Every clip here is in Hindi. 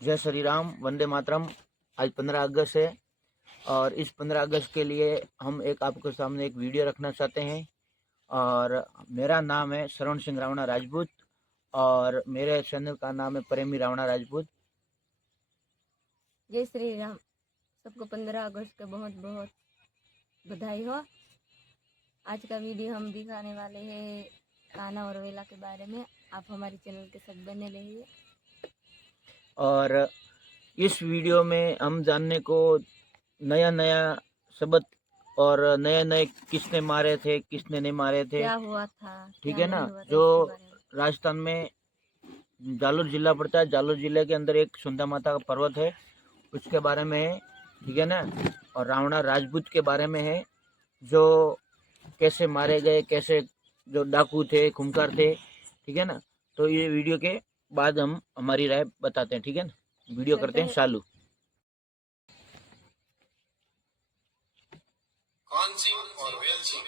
जय श्री राम, वंदे मातरम। आज 15 अगस्त है और इस 15 अगस्त के लिए हम आपके सामने एक वीडियो रखना चाहते हैं। और मेरा नाम है श्रवण सिंह रावणा राजपूत और मेरे चैनल का नाम है प्रेमी रावणा राजपूत। जय श्री राम। सबको 15 अगस्त के बहुत बहुत बधाई हो। आज का वीडियो हम दिखाने वाले हैं कान्हा और वेला के बारे में। आप हमारे चैनल के साथ बने रहिए। और इस वीडियो में हम जानने को नया नया शब्द और नए नए किसने मारे थे किसने नहीं मारे थे, क्या हुआ था, ठीक क्या है ना। नहीं हुआ था, जो इसके बारे में। राजस्थान में जालोर जिला पड़ता है, जालोर जिले के अंदर एक सुंदा माता का पर्वत है, उसके बारे में है, ठीक है ना। और रावणा राजपूत के बारे में है, जो कैसे मारे गए, कैसे जो डाकू थे, खूंखार थे, ठीक है ना। तो ये वीडियो के बाद हम हमारी राय बताते हैं, ठीक है ना। वीडियो करते हैं चालू। कान सिंह और वेल सिंह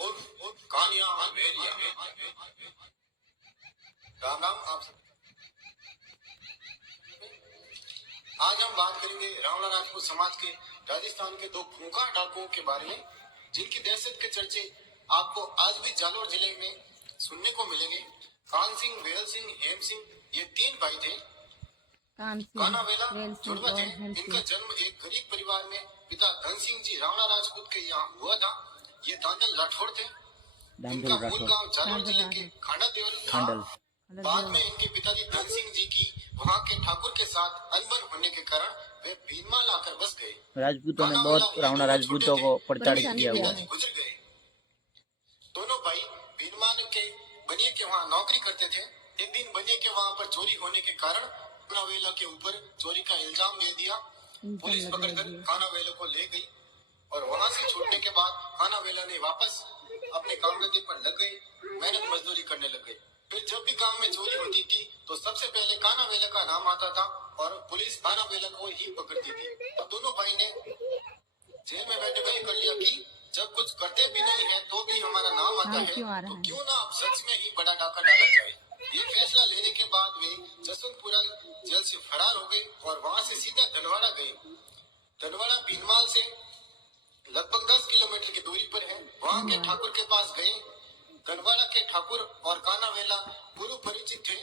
उर्फ कानिया वेरिया। राम राम आप सब। आज हम बात करेंगे रावणा राजपूत समाज के राजस्थान के दो खूंखार डाकुओं के बारे में, जिनकी दहशत के चर्चे आपको आज भी जालोर जिले में सुनने को मिलेंगे। कान सिंह, वेल सिंह, हेम सिंह, ये तीन भाई थे। कान्हा वेला जुड़वा थे। इनका जन्म एक गरीब परिवार में पिता धन सिंह जी रावणा राजपूत के यहाँ हुआ था। ये दांडल राठौड़ थे। इनका मूल गांव जालोर जिले के खांडा देवल था। बाद में इनके पिताजी धन सिंह जी की वहाँ के ठाकुर के साथ अनबन होने के कारण वे भीनमाल आकर बस गए। राजपूतों ने बहुत रावणा राजपूतों को प्रताड़ित किया हुआ है। गुजर गए। दोनों भाई भीनमाल के बनिए के वहाँ नौकरी करते थे। एक दिन बनिए के वहाँ पर चोरी होने के कारण कान्हावेला के ऊपर चोरी का इल्जाम दे दिया। पुलिस पकड़कर कान्हावेला को ले गई और वहाँ से छूटने के बाद कान्हावेला ने वापस अपने काम धंधे पर लग गए, मेहनत मजदूरी करने लग गए। फिर जब भी गांव में चोरी होती थी तो सबसे पहले कान्हावेला का नाम आता था और पुलिस कान्हावेला को ही पकड़ती थी। अब दोनों भाई ने जेल में बैठे बैठे कर लिया कि जब कुछ करते भी नहीं है तो भी हमारा नाम आता है, तो क्यों ना आप सच में ही बड़ा डाका डाला जाए। ये फैसला लेने के बाद वे जसवंतपुरा जेल से फरार हो गए और वहाँ से सीधा धनवाड़ा गए। धनवाड़ा भीनमाल से लगभग 10 किलोमीटर की दूरी पर है। वहाँ के ठाकुर के पास गए। धनवाड़ा के ठाकुर और कान्हावेला पूर्व परिचित थे।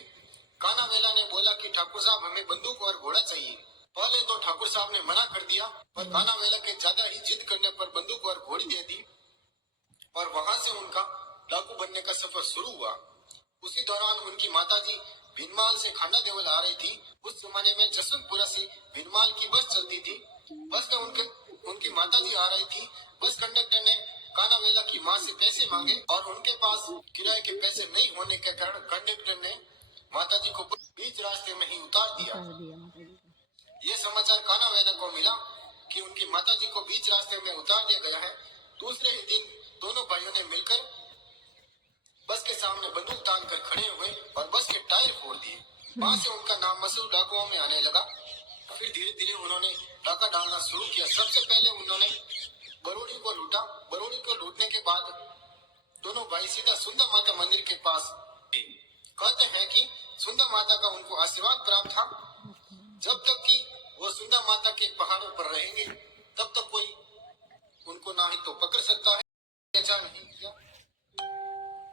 कान्हावेला ने बोला कि ठाकुर साहब हमें बंदूक और घोड़ा चाहिए। पहले तो ठाकुर साहब ने मना कर दिया, पर कान्हावेला के ज्यादा ही जिद करने पर बंदूक और घोड़ी दे दी और वहां से उनका डाकू बनने का सफर शुरू हुआ। उसी दौरान उनकी माताजी भीनमाल से खांडा देवल आ रही थी। उस जमाने में जसवंतपुरा से भीनमाल की बस चलती थी। बस में उनकी माताजी आ रही थी। बस कंडक्टर ने कान्हावेला की माँ से पैसे मांगे और उनके पास किराए के पैसे नहीं होने के कारण कंडक्टर ने माताजी को बीच रास्ते में ही उतार दिया। ये समाचार कान्हावेला को मिला कि उनकी माताजी को बीच रास्ते में उतार दिया गया है। दूसरे ही दिन दोनों भाइयों ने मिलकर बस के सामने बंदूक तान कर खड़े हुए और बस के टायर फोड़ दिए। वहाँ से उनका नाम मशहूर डाकुओं में आने लगा। फिर धीरे धीरे उन्होंने डाका डालना शुरू किया। सबसे पहले उन्होंने बरूनी को लूटा। बरूनी को लूटने के बाद दोनों भाई सीधा सुंदर माता मंदिर के पास गए। कहते हैं कि सुंदर माता का उनको आशीर्वाद प्राप्त था। जब तक कि वो सुंदर माता के पहाड़ों पर रहेंगे तब तक कोई उनको ना ही तो पकड़ सकता है। ऐसा नहीं किया।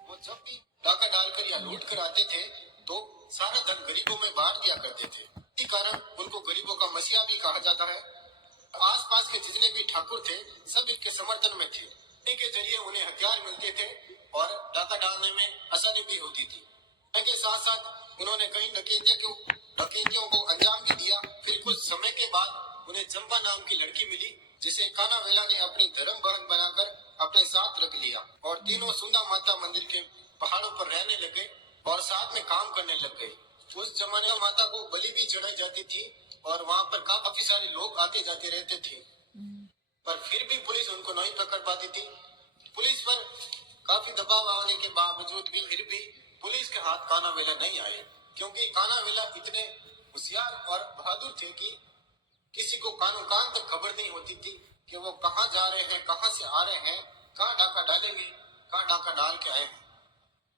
वो जब भी डाका डालकर या लूट कर आते थे तो सारा धन गरीबों में बांट दिया करते थे। इसी कारण उनको गरीबों का मसीहा भी कहा जाता है। आसपास के जितने भी ठाकुर थे सब इनके समर्थन में थे। इनके जरिए उन्हें हथियार मिलते थे और डाका डालने में आसानी भी होती थी। इनके साथ साथ उन्होंने कई डकैतियों को अंजाम भी दिया। फिर कुछ समय के बाद उन्हें चंपा नाम की लड़की मिली, जिसे कान्हावेला ने अपनी धर्म बहन बनाकर अपने साथ रख लिया और तीनों सुंदा माता मंदिर के पहाड़ों पर रहने लगे और साथ में काम करने लग गए। उस जमाने में माता को बलि भी चढ़ाई जाती थी और वहाँ पर काफी सारे लोग आते जाते रहते थे, पर फिर भी पुलिस उनको नहीं पकड़ पाती थी। पुलिस पर काफी दबाव आने के बावजूद भी फिर भी पुलिस के हाथ कान्हावेला नहीं आए, क्योंकि कान्हावेला इतने होशियार और बहादुर थे कि किसी को कानों कान तक खबर नहीं होती थी कि वो कहाँ जा रहे हैं, कहाँ से आ रहे हैं, कहाँ डाका डालेंगे, कहाँ डाका डाल के आए हैं।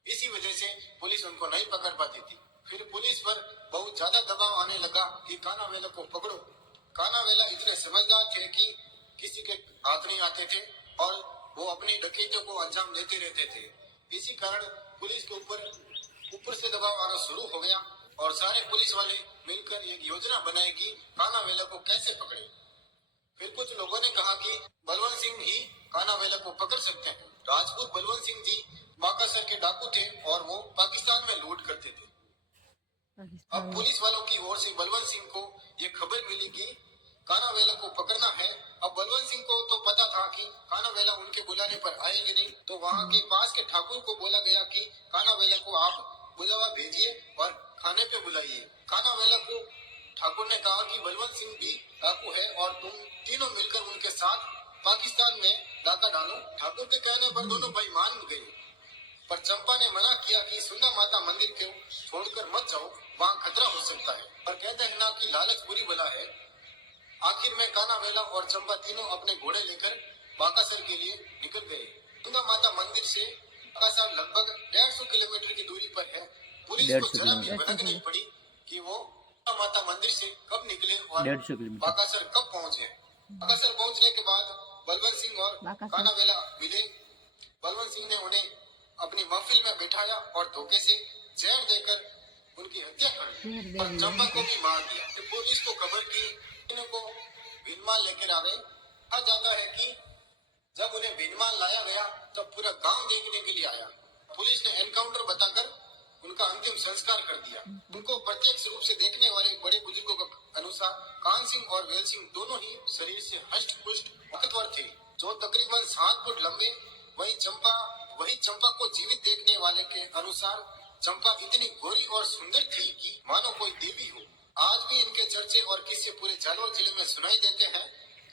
इसी वजह से पुलिस उनको नहीं पकड़ पाती थी। फिर पुलिस पर बहुत ज्यादा दबाव आने लगा कि कानावेला को पकड़ो। कानावेला इतने समझदार थे कि किसी के हाथ नहीं आते थे और वो अपनी डकैतियों को अंजाम देते रहते थे। इसी कारण पुलिस के ऊपर से दबाव आना शुरू हो गया और सारे पुलिस वाले मिलकर एक योजना बनाई कि कानावेला को कैसे पकड़े। फिर कुछ लोगों ने कहा कि बलवंत सिंह ही कानावेला को पकड़ सकते हैं। राजपूत बलवंत सिंह जी बाकासर के डाकू थे और वो पाकिस्तान में लूट करते थे। अब पुलिस वालों की ओर से बलवंत सिंह को ये खबर मिली कि कानावेला को पकड़ना है। अब बलवंत सिंह को तो पता था कि कानावेला उनके बुलाने पर आएंगे नहीं, तो वहाँ के पास के ठाकुर को बोला गया कि कानावेला को आप बुलावा भेजिए और खाने पे बुलाइए। कानावेला को ठाकुर ने कहा कि बलवंत सिंह भी डाकू है और तुम तीनों मिलकर उनके साथ पाकिस्तान में डाका डालो। ठाकुर के कहने पर दोनों भाई मान गए, पर चंपा ने मना किया कि सुंदा माता मंदिर को छोड़कर मत जाओ, वहाँ खतरा हो सकता है। पर कहते हैं ना कि लालच बुरी बला है। आखिर में कानावेला और चंपा तीनों अपने घोड़े लेकर बाकासर के लिए निकल गए। सुंदा माता मंदिर से बाकासर लगभग 150 किलोमीटर की दूरी पर है। पुलिस को जरा भी भनक नहीं पड़ी कि वो सुंदा माता मंदिर से कब निकले और बाकासर कब पहुँचे। बाकासर पहुँचने के बाद बलवंत सिंह और कानावेला मिले। बलवंत सिंह ने उन्हें अपनी महफिल में बैठाया और धोखे से जहर देकर उनकी हत्या कर दी और चंपा को भी मार दिया। पुलिस को खबर की को भीनमाल लेकर आ गए। कहा जाता है कि जब उन्हें भीनमाल लाया गया तब पूरा गांव देखने के लिए आया। पुलिस ने एनकाउंटर बताकर उनका अंतिम संस्कार कर दिया। उनको प्रत्यक्ष रूप से देखने वाले बड़े बुजुर्गों के अनुसार कान सिंह और वेल सिंह दोनों ही शरीर से हष्ट पुष्ट ताकतवर थे, जो तकरीबन 7 फुट लंबे। वही चंपा को जीवित देखने वाले के अनुसार चंपा इतनी गोरी और सुंदर थी कि मानो कोई देवी हो। आज भी इनके चर्चे और किस्से पूरे जालौर जिले में सुनाई देते हैं।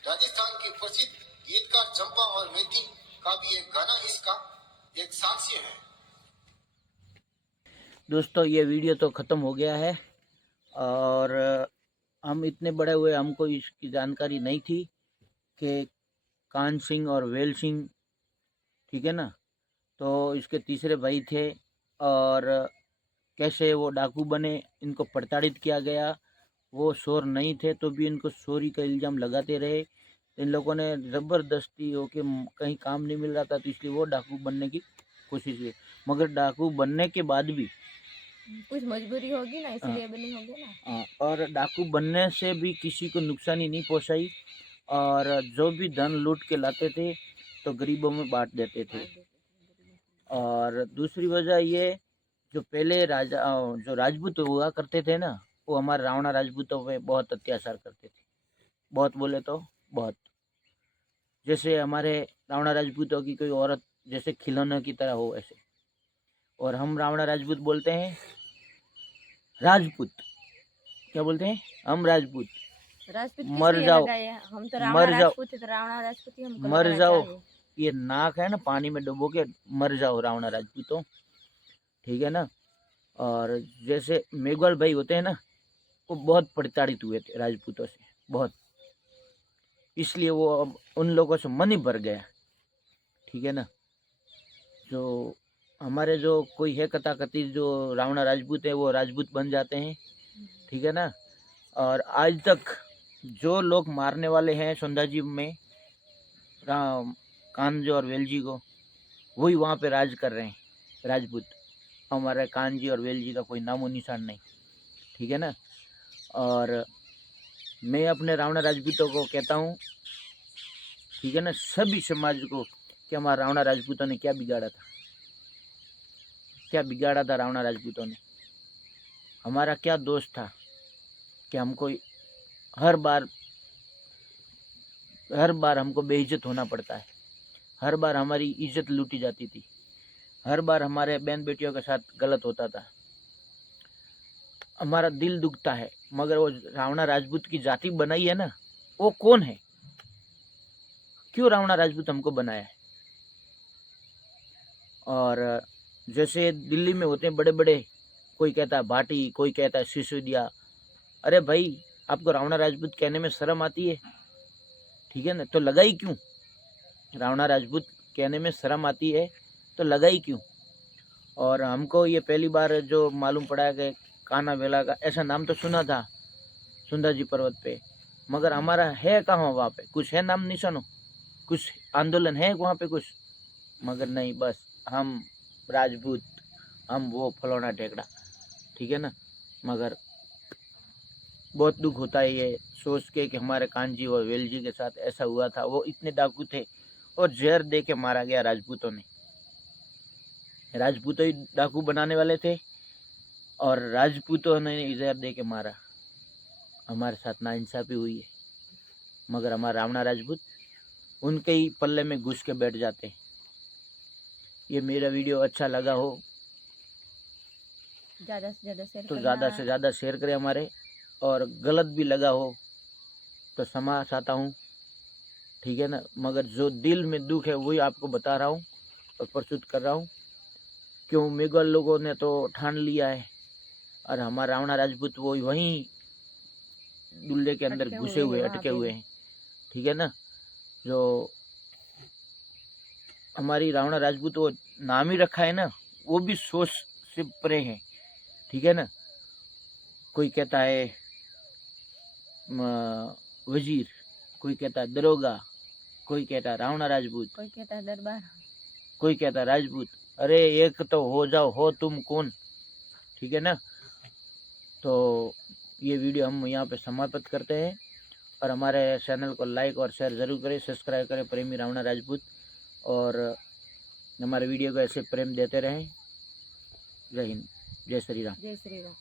राजस्थान की प्रसिद्ध गीतकार चंपा और मेथी का भी एक गाना इसका एक साक्ष्य है। दोस्तों ये वीडियो तो ख़त्म हो गया है और हम इतने बड़े हुए, हमको इसकी जानकारी नहीं थी कि कान सिंह और वेल सिंह, ठीक है ना, तो इसके तीसरे भाई थे और कैसे वो डाकू बने, इनको प्रताड़ित किया गया। वो चोर नहीं थे तो भी इनको चोरी का इल्ज़ाम लगाते रहे। इन लोगों ने ज़बरदस्ती हो के कहीं काम नहीं मिल रहा था तो इसलिए वो डाकू बनने की कोशिश की, मगर डाकू बनने के बाद भी कुछ मजबूरी होगी ना, इसलिए बनी होगी ना। और डाकू बनने से भी किसी को नुकसानी नहीं पहुंचाई और जो भी धन लूट के लाते थे तो गरीबों में बांट देते थे। और दूसरी वजह ये, जो पहले जो राजपूत हुआ करते थे ना, वो हमारे रावणा राजपूतों पे बहुत अत्याचार करते थे। बहुत बोले तो बहुत। जैसे हमारे रावणा राजपूतों की कोई औरत जैसे खिलौने की तरह हो ऐसे। और हम रावणा राजपूत बोलते हैं राजपूत, क्या बोलते हैं हम? राजपूत मर जाओ, हम तो रावणा राजपूत तो रावणा राजपूत ही हमको मर जाओ। ये नाक है ना, पानी में डुबो के मर जाओ रावणा राजपूतों, ठीक है ना। और जैसे मेघवाल भाई होते हैं ना, वो बहुत प्रताड़ित हुए थे राजपूतों से बहुत, इसलिए वो अब उन लोगों से मन ही भर गया, ठीक है ना। जो हमारे जो कोई है कथाकथित जो रावणा राजपूत है वो राजपूत बन जाते हैं, ठीक है ना। और आज तक जो लोग मारने वाले हैं सुंदाजी में कान जी और वेल जी को, वही वहाँ पे राज कर रहे हैं राजपूत। हमारे कान जी और वेल जी का कोई नामो निशान नहीं, ठीक है ना। और मैं अपने रावणा राजपूतों को कहता हूँ, ठीक है ना, सभी समाज को, कि हमारा रावणा राजपूतों ने क्या बिगाड़ा था, क्या बिगाड़ा था रावणा राजपूतों ने। हमारा क्या दोष था कि हमको हर बार हमको बेइज्जत होना पड़ता है, हर बार हमारी इज्जत लूटी जाती थी, हर बार हमारे बहन बेटियों के साथ गलत होता था। हमारा दिल दुखता है, मगर वो रावणा राजपूत की जाति बनाई है ना, वो कौन है? क्यों रावणा राजपूत हमको बनाया है? और जैसे दिल्ली में होते हैं बड़े बड़े, कोई कहता है भाटी, कोई कहता है सिसोदिया। अरे भाई, आपको रावणा राजपूत कहने में शर्म आती है, ठीक है ना, तो लगाई क्यों? रावणा राजपूत कहने में शर्म आती है तो लगाई क्यों? और हमको ये पहली बार जो मालूम पड़ा है कि कान्हा वेला का ऐसा नाम तो सुना था सुंदर जी पर्वत पे, मगर हमारा है कहाँ वहाँ पे? कुछ है नाम निशानो? कुछ आंदोलन है वहाँ पे कुछ? मगर नहीं, बस हम राजपूत, हम वो फलौना टेकड़ा, ठीक है ना। मगर बहुत दुख होता है ये सोच के कि हमारे कान्जी और वेल जी के साथ ऐसा हुआ था। वो इतने डाकू थे और जहर दे के मारा गया राजपूतों ने। राजपूतों ही डाकू बनाने वाले थे और राजपूतों ने जहर दे के मारा। हमारे साथ नाइंसाफी हुई है, मगर हमारा रावणा राजपूत उनके ही पल्ले में घुस के बैठ जाते हैं। ये मेरा वीडियो अच्छा लगा हो ज़्यादा से ज़्यादा शेयर तो करना। ज़्यादा से ज़्यादा शेयर करें हमारे, और गलत भी लगा हो तो क्षमा चाहता हूँ, ठीक है ना। मगर जो दिल में दुख है वही आपको बता रहा हूँ और प्रस्तुत कर रहा हूँ। क्यों मुगल लोगों ने तो ठान लिया है और हमारा रावणा राजपूत वो वहीं दुल्ले के अंदर घुसे हुए अटके हुए हैं, ठीक है ना। जो हमारी रावणा राजपूत वो नाम ही रखा है ना, वो भी सोच से परे है, ठीक है ना। कोई कहता है वजीर, कोई कहता है दरोगा, कोई कहता है रावणा राजपूत, कोई कहता है दरबार, कोई कहता है राजपूत। अरे एक तो हो जाओ, हो तुम कौन, ठीक है ना। तो ये वीडियो हम यहाँ पे समाप्त करते हैं और हमारे चैनल को लाइक और शेयर ज़रूर करें, सब्सक्राइब करें प्रेमी रावणा राजपूत, और हमारे वीडियो को ऐसे प्रेम देते रहें। जय हिंद, जय श्री राम। जय श्री राम।